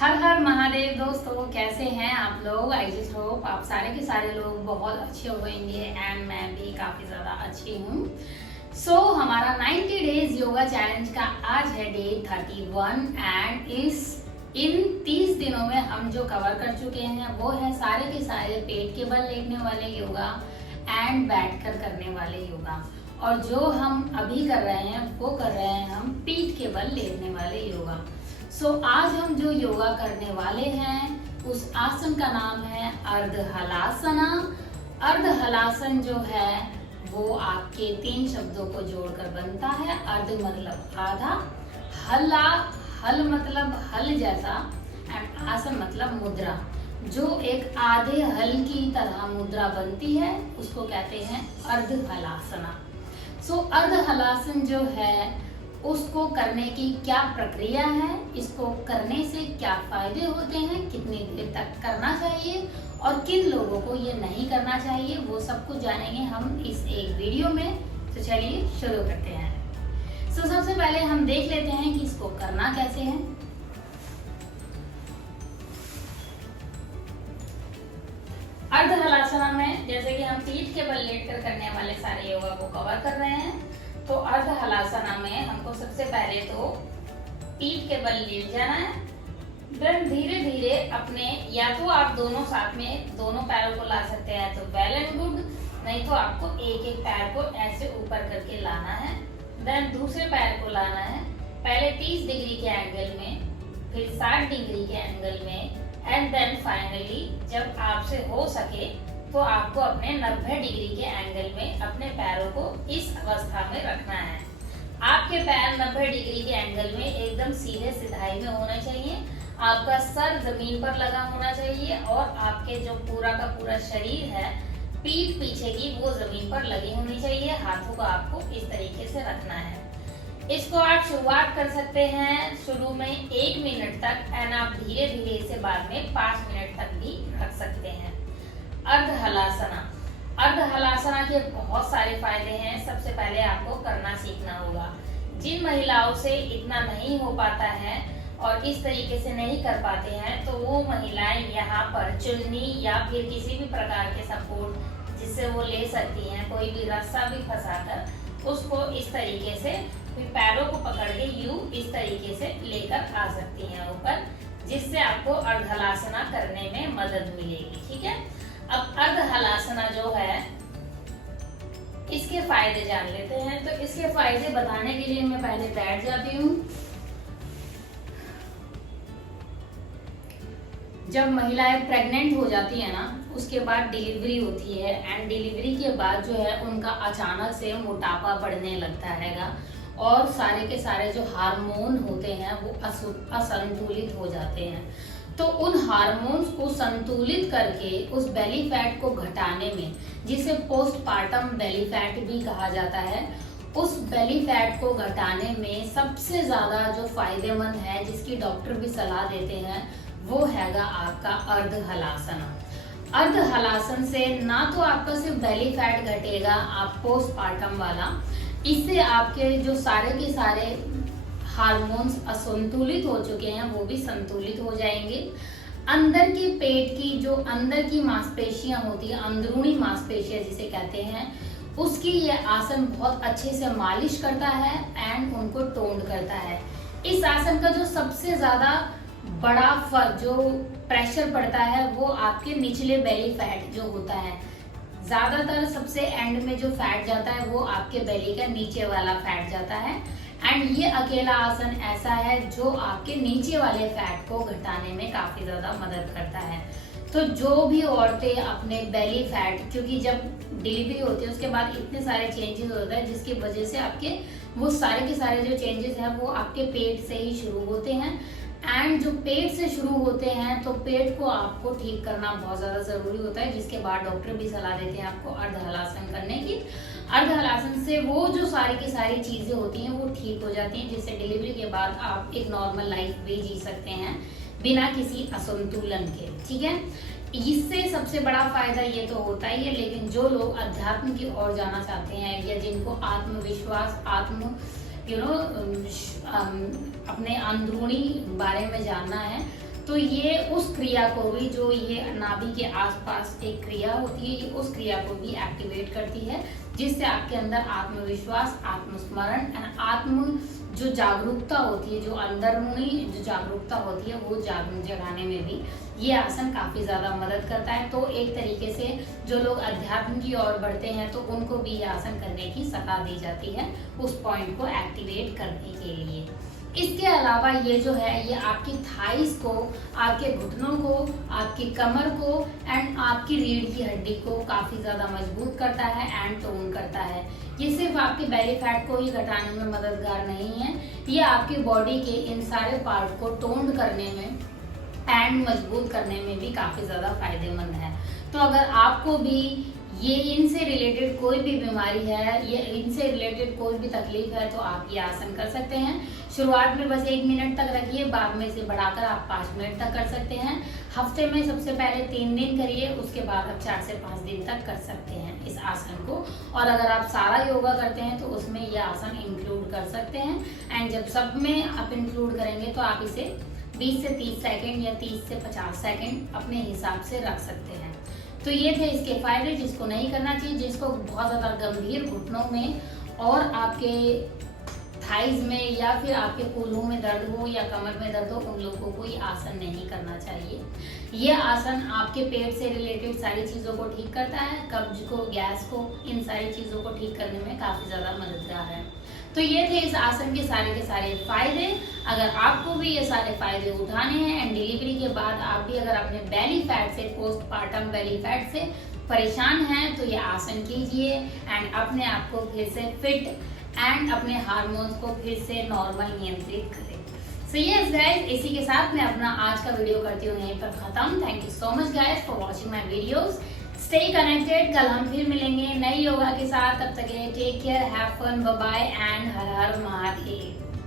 हर हर महादेव दोस्तों, कैसे हैं आप लोग। आई जस्ट होप आप सारे के सारे लोग बहुत अच्छे होंगे एंड मैं भी काफ़ी ज़्यादा अच्छी हूँ। सो हमारा 90 डेज योगा चैलेंज का आज है डे 31 एंड इन 30 दिनों में हम जो कवर कर चुके हैं वो है सारे के सारे पेट के बल लेटने वाले योगा एंड बैठकर करने वाले योगा। और जो हम अभी कर रहे हैं वो कर रहे हैं हम पीठ के बल लेटने वाले योगा। सो आज हम जो योगा करने वाले हैं उस आसन का नाम है अर्ध हलासना। अर्ध हलासन जो है वो आपके 3 शब्दों को जोड़कर बनता है। अर्ध मतलब आधा, हल मतलब हल जैसा एंड आसन मतलब मुद्रा। जो एक आधे हल की तरह मुद्रा बनती है उसको कहते हैं अर्ध हलासना। सो अर्ध हलासन जो है उसको करने की क्या प्रक्रिया है, इसको करने से क्या फायदे होते हैं, कितनी देर तक करना चाहिए और किन लोगों को ये नहीं करना चाहिए, वो सब कुछ जानेंगे हम इस एक वीडियो में। तो चलिए शुरू करते हैं। सो सबसे पहले हम देख लेते हैं कि इसको करना कैसे है। अर्ध हलासना में जैसे कि हम पीठ के बल लेटकर करने वाले सारे योगा को कवर कर रहे हैं, तो अर्ध हलासना में हमको सबसे पहले तो पीठ के बल लेट जाना है। फिर धीरे धीरे अपने, या तो आप दोनों साथ में दोनों पैरों को ला सकते हैं तो वेल एंड गुड, नहीं तो आपको एक एक पैर को ऐसे ऊपर करके लाना है। देन दूसरे पैर को लाना है पहले 30 डिग्री के एंगल में, फिर 60 डिग्री के एंगल में एंड देन फाइनली जब आपसे हो सके तो आपको अपने 90 डिग्री के एंगल में अपने पैरों को इस अवस्था में रखना है। आपके पैर 90 डिग्री के एंगल में एकदम सीधे सिधाई में होना चाहिए। आपका सर जमीन पर लगा होना चाहिए और आपके जो पूरा का पूरा शरीर है, पीठ पीछे की, वो जमीन पर लगी होनी चाहिए। हाथों को आपको इस तरीके से रखना है। इसको आप शुरुआत कर सकते हैं शुरू में 1 मिनट तक एंड आप धीरे धीरे इसे बाद में 5 मिनट तक भी रख सकते हैं। अर्ध हलासना। अर्ध हलासना के बहुत सारे फायदे हैं। सबसे पहले आपको करना सीखना होगा। जिन महिलाओं से इतना नहीं हो पाता है और इस तरीके से नहीं कर पाते हैं तो वो महिलाएं यहाँ पर चुन्नी या फिर किसी भी प्रकार के सपोर्ट जिससे वो ले सकती हैं, कोई भी रस्सा भी फंसाकर उसको इस तरीके से फिर पैरों को पकड़ के यूं इस तरीके से लेकर आ सकती हैं ऊपर, जिससे आपको अर्ध हलासना करने में मदद मिलेगी। ठीक है, अब अर्ध हलासना जो है इसके फायदे जान लेते हैं। तो इसके फायदे बताने के लिए मैं पहले बैठ जाती हूँ। जब महिलाएं प्रेग्नेंट हो जाती है ना, उसके बाद डिलीवरी होती है एंड डिलीवरी के बाद जो है उनका अचानक से मोटापा बढ़ने लगता हैगा और सारे के सारे जो हार्मोन होते हैं वो असंतुलित हो जाते हैं। तो उन हार्मोन्स को संतुलित करके उस बेली फैट को घटाने में, जिसे पोस्टपार्टम बेली फैट भी कहा जाता है, उस बेली फैट को घटाने में सबसे ज्यादा जो फायदेमंद है, जिसकी डॉक्टर भी सलाह देते हैं, वो हैगा आपका अर्ध हलासना। अर्ध हलासन से ना तो आपका सिर्फ बेली फैट घटेगा, आप पोस्टपार्टम वाला, इससे आपके जो सारे के सारे हार्मोन्स असंतुलित हो चुके हैं वो भी संतुलित हो जाएंगे। अंदर की पेट की जो अंदर की मांसपेशियां होती है, अंदरूनी मांसपेशियां जिसे कहते हैं, उसकी ये आसन बहुत अच्छे से मालिश करता है एंड उनको टोन करता है। इस आसन का जो सबसे ज्यादा बड़ा जो प्रेशर पड़ता है वो आपके निचले बेली फैट जो होता है। ज्यादातर सबसे एंड में जो फैट जाता है वो आपके बेली का नीचे वाला फैट जाता है एंड ये अकेला आसन ऐसा है जो आपके नीचे वाले फैट को घटाने में काफी ज्यादा मदद करता है। तो जो भी औरतें अपने बेली फैट, क्योंकि जब डिलीवरी होती है उसके बाद इतने सारे चेंजेस होते हैं जिसकी वजह से आपके वो सारे के सारे जो चेंजेस हैं वो आपके पेट से ही शुरू होते हैं एंड जो पेट से शुरू होते हैं तो पेट को आपको ठीक करना बहुत ज्यादा जरूरी होता है, जिसके बाद डॉक्टर भी सलाह देते हैं आपको अर्ध हलासन करने की। अर्ध हलासन से वो जो सारी की सारी चीजें होती हैं वो ठीक हो जाती हैं, जिससे डिलीवरी के बाद आप एक नॉर्मल लाइफ भी जी सकते हैं बिना किसी असंतुलन के। ठीक है, इससे सबसे बड़ा फायदा ये तो होता ही है, लेकिन जो लोग अध्यात्म की ओर जाना चाहते हैं या जिनको आत्मविश्वास, अपने अंदरूनी बारे में जानना है, तो ये उस क्रिया को भी, जो ये नाभि के आसपास एक क्रिया होती है, ये उस क्रिया को भी एक्टिवेट करती है, जिससे आपके अंदर आत्मविश्वास, आत्मस्मरण एंड आत्म जो जागरूकता होती है, जो अंदरूनी जो जागरूकता होती है, वो जगाने में भी ये आसन काफी ज्यादा मदद करता है। तो एक तरीके से जो लोग अध्यात्म की ओर बढ़ते हैं तो उनको भी ये आसन करने की सलाह दी जाती है, उस पॉइंट को एक्टिवेट करने के लिए। इसके अलावा ये जो है, ये आपकी थाइस को, आपके घुटनों को, आपकी कमर को एंड आपकी रीढ़ की हड्डी को काफी ज्यादा मजबूत करता है एंड टोन करता है। ये सिर्फ आपके बेली फैट को ही घटाने में मददगार नहीं है, ये आपकी बॉडी के इन सारे पार्ट को टोन करने में एंड मजबूत करने में भी काफी ज्यादा फायदेमंद है। तो अगर आपको भी ये इनसे रिलेटेड कोई भी बीमारी है, ये इनसे रिलेटेड कोई भी तकलीफ है, तो आप ये आसन कर सकते हैं। शुरुआत में बस 1 मिनट तक रखिए, बाद में से बढ़ाकर आप 5 मिनट तक कर सकते हैं। हफ्ते में सबसे पहले 3 दिन करिए, उसके बाद आप 4 से 5 दिन तक कर सकते हैं इस आसन को। और अगर आप सारा योगा करते हैं तो उसमें यह आसन इंक्लूड कर सकते हैं। एंड जब सब में आप इंक्लूड करेंगे तो आप इसे 20 से 30 सेकेंड या 30 से 50 सेकेंड अपने हिसाब से रख सकते हैं। तो ये थे इसके फायदे। जिसको नहीं करना चाहिए, जिसको बहुत ज़्यादा गंभीर घुटनों में और आपके थाइज में या फिर आपके कूल्हों में दर्द हो या कमर में दर्द हो, उन लोगों को ये आसन नहीं करना चाहिए। ये आसन आपके पेट से रिलेटेड सारी चीज़ों को ठीक करता है, कब्ज को, गैस को, इन सारी चीज़ों को ठीक करने में काफ़ी ज़्यादा मददगार है। तो ये थे इस आसन के सारे फायदे। अगर आपको भी ये सारे फायदे उठाने हैं एंड डिलीवरी के बाद आप भी अगर अपने बेली फैट से, पोस्टपार्टम बेली फैट से परेशान हैं, तो ये आसन कीजिए एंड अपने आप को फिर से फिट एंड अपने हार्मोन्स को फिर से नॉर्मल नियंत्रित करें। सो यस गाइस, इसी के साथ मैं अपना आज का वीडियो करती हूँ यहीं पर खत्म। Thank you so much guys for watching my videos. Stay connected, कल हम फिर मिलेंगे नई योगा के साथ। तब तक take care, have fun, bye bye and Har Har Mahadev.